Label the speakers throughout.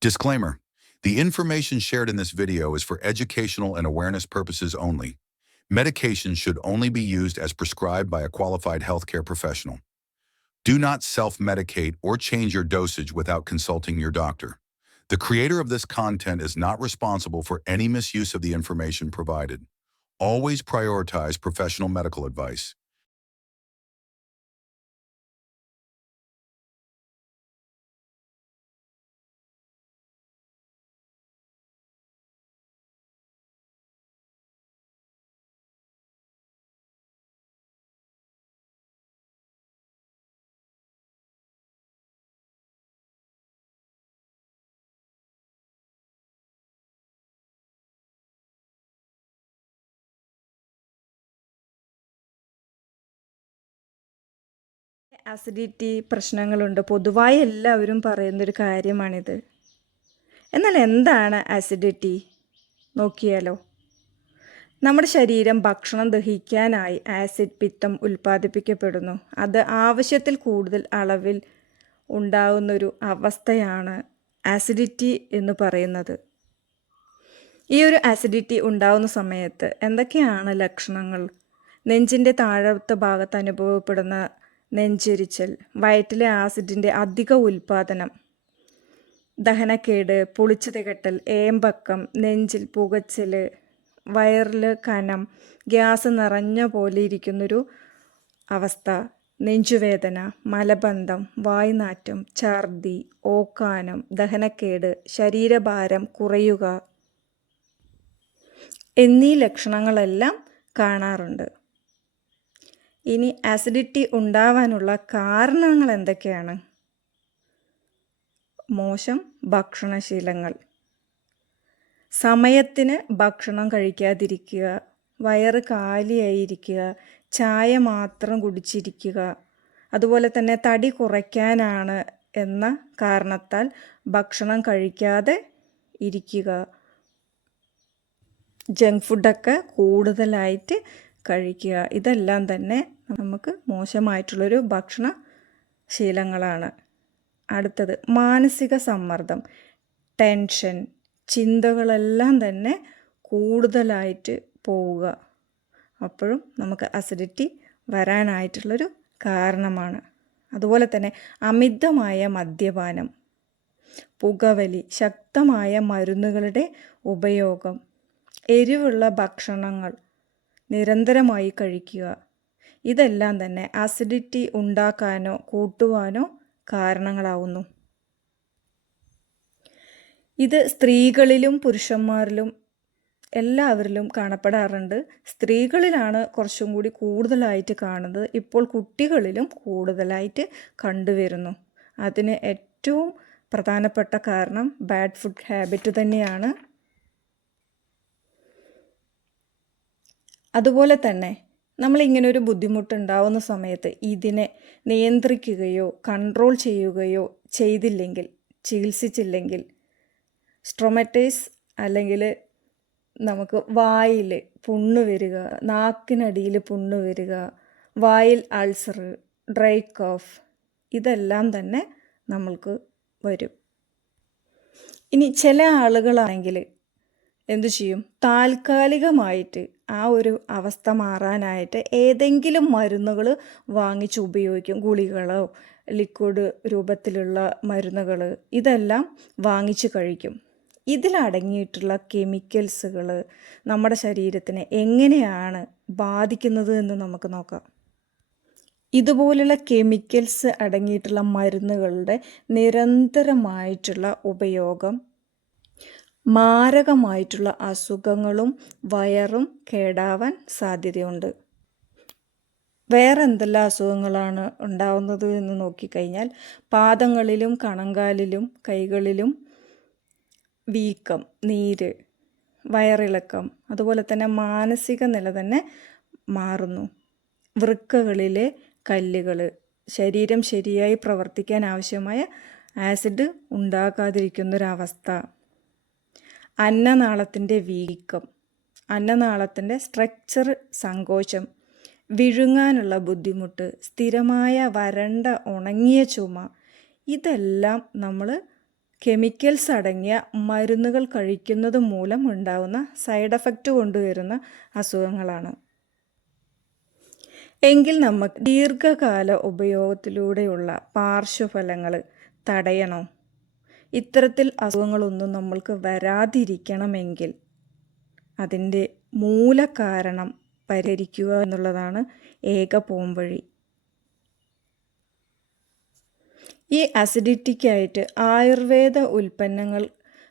Speaker 1: Disclaimer. The information shared in this video is for educational and awareness purposes only. Medications should only be used as prescribed by a qualified healthcare professional. Do not self-medicate or change your dosage without consulting your doctor. The creator of this content is not responsible for any misuse of the information provided. Always prioritize professional medical advice.
Speaker 2: Acidity പ്രശ്നങ്ങളുണ്ട്. പൊതുവായി എല്ലാവരും പറയുന്നൊരു കാര്യമാണിത്. എന്നാൽ എന്താണ് acidity നോക്കിയാലോ. നമ്മുടെ ശരീരം ഭക്ഷണം ദഹിക്കാനായി ആസിഡ് പിത്തം ഉൽപ്പാദിപ്പിക്കപ്പെടുന്നു. അത് ആവശ്യത്തിൽ കൂടുതൽ അളവിൽ ഉണ്ടാകുന്നൊരു അവസ്ഥയാണ് ആസിഡിറ്റി എന്ന് പറയുന്നത്. ഈ ഒരു ആസിഡിറ്റി ഉണ്ടാകുന്ന സമയത്ത് എന്തൊക്കെയാണ് ലക്ഷണങ്ങൾ? നെഞ്ചിന്റെ താഴത്തെ ഭാഗത്ത് അനുഭവപ്പെടുന്ന നെഞ്ചെരിച്ചൽ വയറ്റിലെ ആസിഡിന്റെ അധിക ഉൽപാദനം. ദഹനക്കേട് പൊളിച്ചു തികട്ടൽ ഏമ്പക്കം നെഞ്ചിൽ പുകച്ചൽ വയറിൽ കനം ഗ്യാസ് നിറഞ്ഞ പോലെ ഇരിക്കുന്നൊരു അവസ്ഥ. നെഞ്ചുവേദന മലബന്ധം വായ്നാറ്റം ഛർദി ഓക്കാനം ദഹനക്കേട് ശരീരഭാരം കുറയുക എന്നീ ലക്ഷണങ്ങളെല്ലാം കാണാറുണ്ട്. ഇനി ആസിഡിറ്റി ഉണ്ടാവാനുള്ള കാരണങ്ങൾ എന്തൊക്കെയാണ്? മോശം ഭക്ഷണശീലങ്ങൾ. സമയത്തിന് ഭക്ഷണം കഴിക്കാതിരിക്കുക വയറ് കാലിയായിരിക്കുക ചായ മാത്രം കുടിച്ചിരിക്കുക അതുപോലെ തന്നെ തടി കുറയ്ക്കാനാണ് എന്ന കാരണത്താൽ ഭക്ഷണം കഴിക്കാതെ ഇരിക്കുക. ജങ്ക് ഫുഡൊക്കെ കൂടുതലായിട്ട് കഴിക്കുക. ഇതെല്ലാം തന്നെ നമുക്ക് മോശമായിട്ടുള്ളൊരു ഭക്ഷണ ശീലങ്ങളാണ്. അടുത്തത് മാനസിക സമ്മർദ്ദം ടെൻഷൻ ചിന്തകളെല്ലാം തന്നെ കൂടുതലായിട്ട് പോവുക. അപ്പോഴും നമുക്ക് അസിഡിറ്റി വരാനായിട്ടുള്ളൊരു കാരണമാണ്. അതുപോലെ തന്നെ അമിതമായ മദ്യപാനം പുകവലി ശക്തമായ മരുന്നുകളുടെ ഉപയോഗം എരിവുള്ള ഭക്ഷണങ്ങൾ നിരന്തരമായി കഴിക്കുക. ഇതെല്ലാം തന്നെ ആസിഡിറ്റി ഉണ്ടാക്കാനോ കൂട്ടുവാനോ കാരണങ്ങളാവുന്നു. ഇത് സ്ത്രീകളിലും പുരുഷന്മാരിലും എല്ലാവരിലും കാണപ്പെടാറുണ്ട്. സ്ത്രീകളിലാണ് കുറച്ചും കൂടി കൂടുതലായിട്ട് കാണുന്നത്. ഇപ്പോൾ കുട്ടികളിലും കൂടുതലായിട്ട് കണ്ടുവരുന്നു. അതിന് ഏറ്റവും പ്രധാനപ്പെട്ട കാരണം ബാഡ് ഫുഡ് ഹാബിറ്റ് തന്നെയാണ് അതുപോലെ തന്നെ നമ്മളിങ്ങനൊരു ബുദ്ധിമുട്ടുണ്ടാവുന്ന സമയത്ത് ഇതിനെ നിയന്ത്രിക്കുകയോ കൺട്രോൾ ചെയ്യുകയോ ചെയ്തില്ലെങ്കിൽ ചികിത്സിച്ചില്ലെങ്കിൽ സ്ട്രോമറ്റൈസ് അല്ലെങ്കിൽ നമുക്ക് വായിൽ പുണ്ണ് വരിക നാക്കിനടിയിൽ പുണ്ണ് വരിക വായിൽ അൾസർ ഡ്രൈ കോഫ് ഇതെല്ലാം തന്നെ നമ്മൾക്ക് വരും. ഇനി ചില ആളുകളാണെങ്കിൽ എന്തു ചെയ്യും? താൽക്കാലികമായിട്ട് ആ ഒരു അവസ്ഥ മാറാനായിട്ട് ഏതെങ്കിലും മരുന്നുകൾ വാങ്ങിച്ച് ഉപയോഗിക്കും. ഗുളികളോ ലിക്വിഡ് രൂപത്തിലുള്ള മരുന്നുകൾ ഇതെല്ലാം വാങ്ങിച്ച് കഴിക്കും. ഇതിലടങ്ങിയിട്ടുള്ള കെമിക്കൽസുകൾ നമ്മുടെ ശരീരത്തിനെ എങ്ങനെയാണ് ബാധിക്കുന്നത് എന്ന് നമുക്ക് നോക്കാം. ഇതുപോലുള്ള കെമിക്കൽസ് അടങ്ങിയിട്ടുള്ള മരുന്നുകളുടെ നിരന്തരമായിട്ടുള്ള ഉപയോഗം മാരകമായിട്ടുള്ള അസുഖങ്ങളും വയറും കേടാവാൻ സാധ്യതയുണ്ട്. വേറെ എന്തെല്ലാം അസുഖങ്ങളാണ് ഉണ്ടാവുന്നത് എന്ന് നോക്കിക്കഴിഞ്ഞാൽ പാദങ്ങളിലും കണങ്കാലിലും കൈകളിലും വീക്കം നീര് വയറിളക്കം അതുപോലെ തന്നെ മാനസിക നില തന്നെ മാറുന്നു. വൃക്കകളിലെ കല്ലുകൾ ശരീരം ശരിയായി പ്രവർത്തിക്കാൻ ആവശ്യമായ ആസിഡ് ഉണ്ടാകാതിരിക്കുന്നൊരവസ്ഥ. അന്നനാളത്തിന്റെ വീക്കം അന്നനാളത്തിന്റെ സ്ട്രക്ചർ സങ്കോചം വിഴുങ്ങാനുള്ള ബുദ്ധിമുട്ട് സ്ഥിരമായ വരണ്ട ഉണങ്ങിയ ചുമ ഇതെല്ലാം നമ്മൾ കെമിക്കൽസ് അടങ്ങിയ മരുന്നുകൾ കഴിക്കുന്നത് മൂലം ഉണ്ടാവുന്ന സൈഡ് എഫക്റ്റ് കൊണ്ടുവരുന്ന അസുഖങ്ങളാണ്. എങ്കിൽ നമുക്ക് ദീർഘകാല ഉപയോഗത്തിലൂടെയുള്ള പാർശ്വഫലങ്ങൾ തടയണോ. ഇത്തരത്തിൽ അസുഖങ്ങളൊന്നും നമ്മൾക്ക് വരാതിരിക്കണമെങ്കിൽ അതിന്റെ മൂലകാരണം പരിഹരിക്കുക എന്നുള്ളതാണ് ഏക പോംവഴി. ഈ അസിഡിറ്റിക്കായിട്ട് ആയുർവേദ ഉൽപ്പന്നങ്ങൾ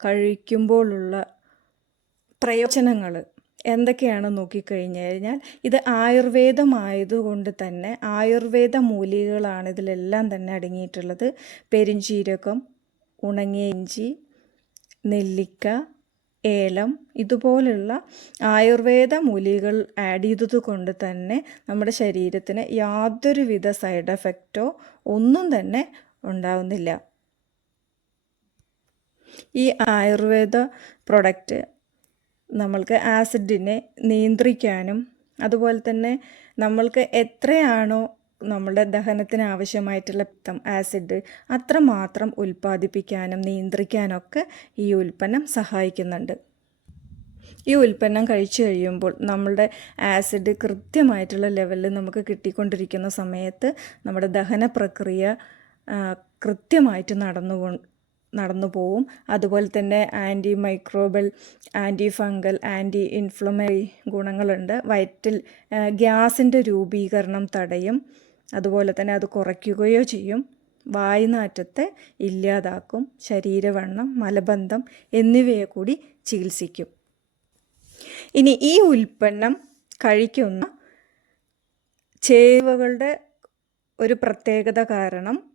Speaker 2: കഴിക്കുമ്പോഴുള്ള പ്രയോജനങ്ങൾ എന്തൊക്കെയാണ് നോക്കിക്കഴിഞ്ഞു കഴിഞ്ഞാൽ ഇത് ആയുർവേദമായതുകൊണ്ട് തന്നെ ആയുർവേദ മൂലികകളാണ് ഇതിലെല്ലാം തന്നെ അടങ്ങിയിട്ടുള്ളത്. പെരിഞ്ചീരകം ഉണങ്ങിയ ഇഞ്ചി നെല്ലിക്ക ഏലം ഇതുപോലുള്ള ആയുർവേദ മൂലികൾ ആഡ് ചെയ്തത് കൊണ്ട് തന്നെ നമ്മുടെ ശരീരത്തിന് യാതൊരുവിധ സൈഡ് എഫക്റ്റോ ഒന്നും തന്നെ ഉണ്ടാവുന്നില്ല. ഈ ആയുർവേദ പ്രൊഡക്റ്റ് നമ്മൾക്ക് ആസിഡിനെ നിയന്ത്രിക്കാനും അതുപോലെ തന്നെ നമ്മൾക്ക് എത്രയാണോ നമ്മുടെ ദഹനത്തിന് ആവശ്യമായിട്ടുള്ള പിത്തം ആസിഡ് അത്രമാത്രം ഉൽപ്പാദിപ്പിക്കാനും നിയന്ത്രിക്കാനൊക്കെ ഈ ഉൽപ്പന്നം സഹായിക്കുന്നുണ്ട്. ഈ ഉൽപ്പന്നം കഴിച്ചു കഴിയുമ്പോൾ നമ്മളുടെ ആസിഡ് കൃത്യമായിട്ടുള്ള ലെവലിൽ നമുക്ക് കിട്ടിക്കൊണ്ടിരിക്കുന്ന സമയത്ത് നമ്മുടെ ദഹന പ്രക്രിയ കൃത്യമായിട്ട് നടന്നു നടന്നു പോവും. അതുപോലെ തന്നെ anti microbial anti fungal anti inflammatory ഗുണങ്ങളുണ്ട്. വയറ്റിൽ ഗ്യാസിന്റെ രൂപീകരണം തടയും. അതുപോലെ തന്നെ അത് കുറയ്ക്കുകയോ ചെയ്യും. വായുനാറ്റത്തെ ഇല്ലാതാക്കും. ശരീരവണ്ണം മലബന്ധം എന്നിവയെ കൂടി ചികിത്സിക്കും. ഇനി ഈ ഉൽപ്പന്നം കഴിക്കുന്ന ചേരുവകളുടെ ഒരു പ്രത്യേകത കാരണം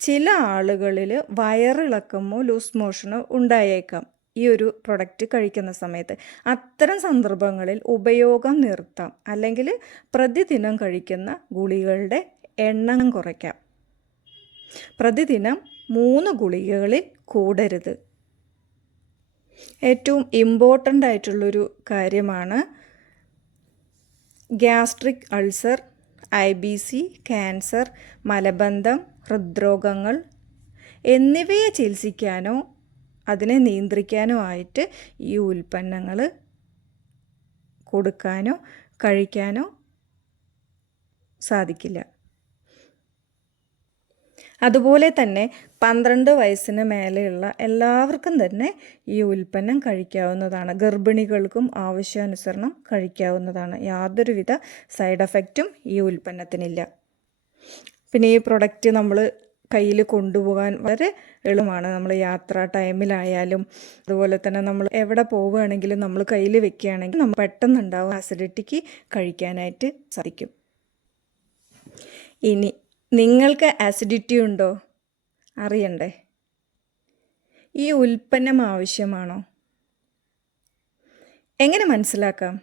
Speaker 2: ചില ആളുകളിൽ വയറിളക്കമോ ലൂസ് മോഷനോ ഉണ്ടായേക്കാം. ഈ ഒരു പ്രൊഡക്റ്റ് കഴിക്കുന്ന സമയത്ത് അത്തരം സന്ദർഭങ്ങളിൽ ഉപയോഗം നിർത്താം. അല്ലെങ്കിൽ പ്രതിദിനം കഴിക്കുന്ന ഗുളികളുടെ എണ്ണം കുറയ്ക്കാം. പ്രതിദിനം മൂന്ന് ഗുളികകളിൽ കൂടരുത്. ഏറ്റവും ഇമ്പോർട്ടന്റ് ആയിട്ടുള്ളൊരു കാര്യമാണ് gastric ulcer I B C cancer മലബന്ധം ഹൃദ്രോഗങ്ങൾ എന്നിവയെ ചികിത്സിക്കാനോ അതിനെ നിയന്ത്രിക്കാനോ ആയിട്ട് ഈ ഉൽപ്പന്നങ്ങൾ കൊടുക്കാനോ കഴിക്കാനോ സാധിക്കില്ല. അതുപോലെ തന്നെ പന്ത്രണ്ട് വയസ്സിന് മേലെയുള്ള എല്ലാവർക്കും തന്നെ ഈ ഉൽപ്പന്നം കഴിക്കാവുന്നതാണ്. ഗർഭിണികൾക്കും ആവശ്യാനുസരണം കഴിക്കാവുന്നതാണ്. യാതൊരുവിധ സൈഡ് എഫക്റ്റും ഈ ഉൽപ്പന്നത്തിനില്ല. പിന്നെ ഈ പ്രൊഡക്റ്റ് നമ്മൾ കയ്യിൽ കൊണ്ടുപോകാൻ വളരെ എളുപ്പമാണ്. നമ്മൾ യാത്രാ ടൈമിലായാലും അതുപോലെ തന്നെ നമ്മൾ എവിടെ പോവുകയാണെങ്കിലും നമ്മൾ കയ്യിൽ വെക്കുകയാണെങ്കിൽ നമ്മൾ പെട്ടെന്നുണ്ടാവും ആസിഡിറ്റിക്ക് കഴിക്കാനായിട്ട് സാധിക്കും. ഇനി നിങ്ങൾക്ക് ആസിഡിറ്റി ഉണ്ടോ? അറിയണ്ടേ? ഈ ഉൽപ്പന്നം ആവശ്യമാണോ? എങ്ങനെ മനസ്സിലാക്കാം?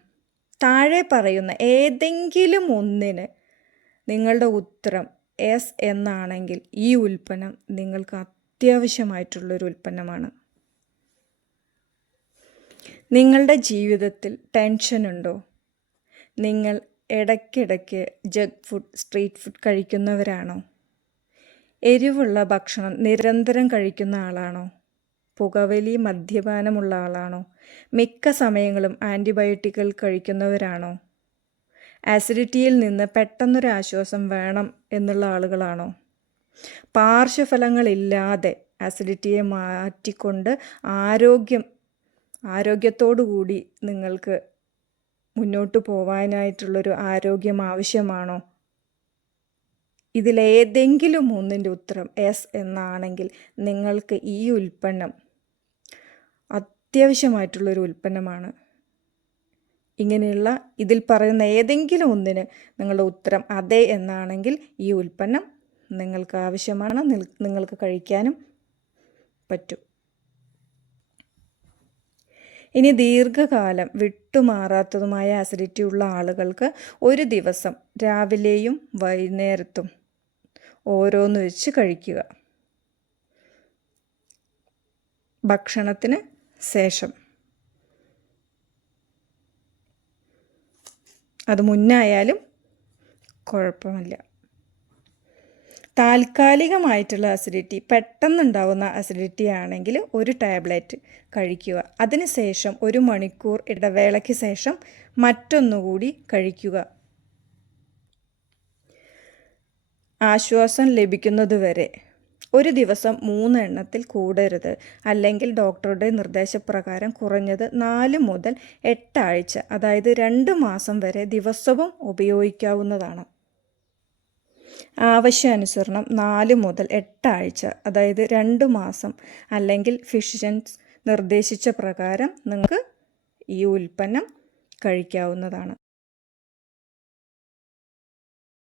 Speaker 2: താഴെ പറയുന്ന ഏതെങ്കിലും ഒന്നിന് നിങ്ങളുടെ ഉത്തരം എസ് എന്നാണെങ്കിൽ ഈ ഉൽപ്പന്നം നിങ്ങൾക്ക് അത്യാവശ്യമായിട്ടുള്ളൊരു ഉൽപ്പന്നമാണ്. നിങ്ങളുടെ ജീവിതത്തിൽ ടെൻഷനുണ്ടോ? നിങ്ങൾ ഇടയ്ക്കിടയ്ക്ക് ജങ്ക് ഫുഡ് സ്ട്രീറ്റ് ഫുഡ് കഴിക്കുന്നവരാണോ? എരിവുള്ള ഭക്ഷണം നിരന്തരം കഴിക്കുന്ന ആളാണോ? പുകവലി മദ്യപാനമുള്ള ആളാണോ? മിക്ക സമയങ്ങളും ആന്റിബയോട്ടിക്കുകൾ കഴിക്കുന്നവരാണോ? ആസിഡിറ്റിയിൽ നിന്ന് പെട്ടെന്നൊരു ആശ്വാസം വേണം എന്നുള്ള ആളുകളാണോ? പാർശ്വഫലങ്ങളില്ലാതെ ആസിഡിറ്റിയെ മാറ്റിക്കൊണ്ട് ആരോഗ്യം കൂടി നിങ്ങൾക്ക് മുന്നോട്ട് പോവാനായിട്ടുള്ളൊരു ആരോഗ്യം ആവശ്യമാണോ? ഇതിലേതെങ്കിലും ഒന്നിന്റെ ഉത്തരം എസ് എന്നാണെങ്കിൽ നിങ്ങൾക്ക് ഈ ഉൽപ്പന്നം അത്യാവശ്യമായിട്ടുള്ളൊരു ഉൽപ്പന്നമാണ്. ഇങ്ങനെയുള്ള ഇതിൽ പറയുന്ന ഏതെങ്കിലും ഒന്നിന് നിങ്ങളുടെ ഉത്തരം അതെ എന്നാണെങ്കിൽ ഈ ഉൽപ്പന്നം നിങ്ങൾക്ക് ആവശ്യമാണ് നിങ്ങൾക്ക് കഴിക്കാനും പറ്റും. ഇനി ദീർഘകാലം വിട്ടുമാറാത്തതുമായ ആസിഡിറ്റി ഉള്ള ആളുകൾക്ക് ഒരു ദിവസം രാവിലെയും വൈകുന്നേരത്തും ഓരോന്ന് വെച്ച് കഴിക്കുക. ഭക്ഷണത്തിന് ശേഷം. അത് മുന്നായാലും കുഴപ്പമില്ല. താൽക്കാലികമായിട്ടുള്ള അസിഡിറ്റി പെട്ടെന്നുണ്ടാവുന്ന അസിഡിറ്റി ആണെങ്കിൽ ഒരു ടാബ്ലറ്റ് കഴിക്കുക. അതിനുശേഷം ഒരു മണിക്കൂർ ഇടവേളയ്ക്ക് ശേഷം മറ്റൊന്നുകൂടി കഴിക്കുക. ആശ്വാസം ലഭിക്കുന്നതുവരെ ഒരു ദിവസം മൂന്ന് എണ്ണത്തിൽ കൂടരുത്. അല്ലെങ്കിൽ ഡോക്ടറുടെ നിർദ്ദേശപ്രകാരം കുറഞ്ഞത് നാല് മുതൽ എട്ടാഴ്ച അതായത് രണ്ട് മാസം വരെ ദിവസവും ഉപയോഗിക്കാവുന്നതാണ്. ആവശ്യാനുസരണം നാല് മുതൽ എട്ടാഴ്ച അതായത് രണ്ട് മാസം അല്ലെങ്കിൽ ഫിഷ്യൻസ് നിർദ്ദേശിച്ച പ്രകാരം നിങ്ങൾക്ക് ഈ ഉൽപ്പന്നം കഴിക്കാവുന്നതാണ്.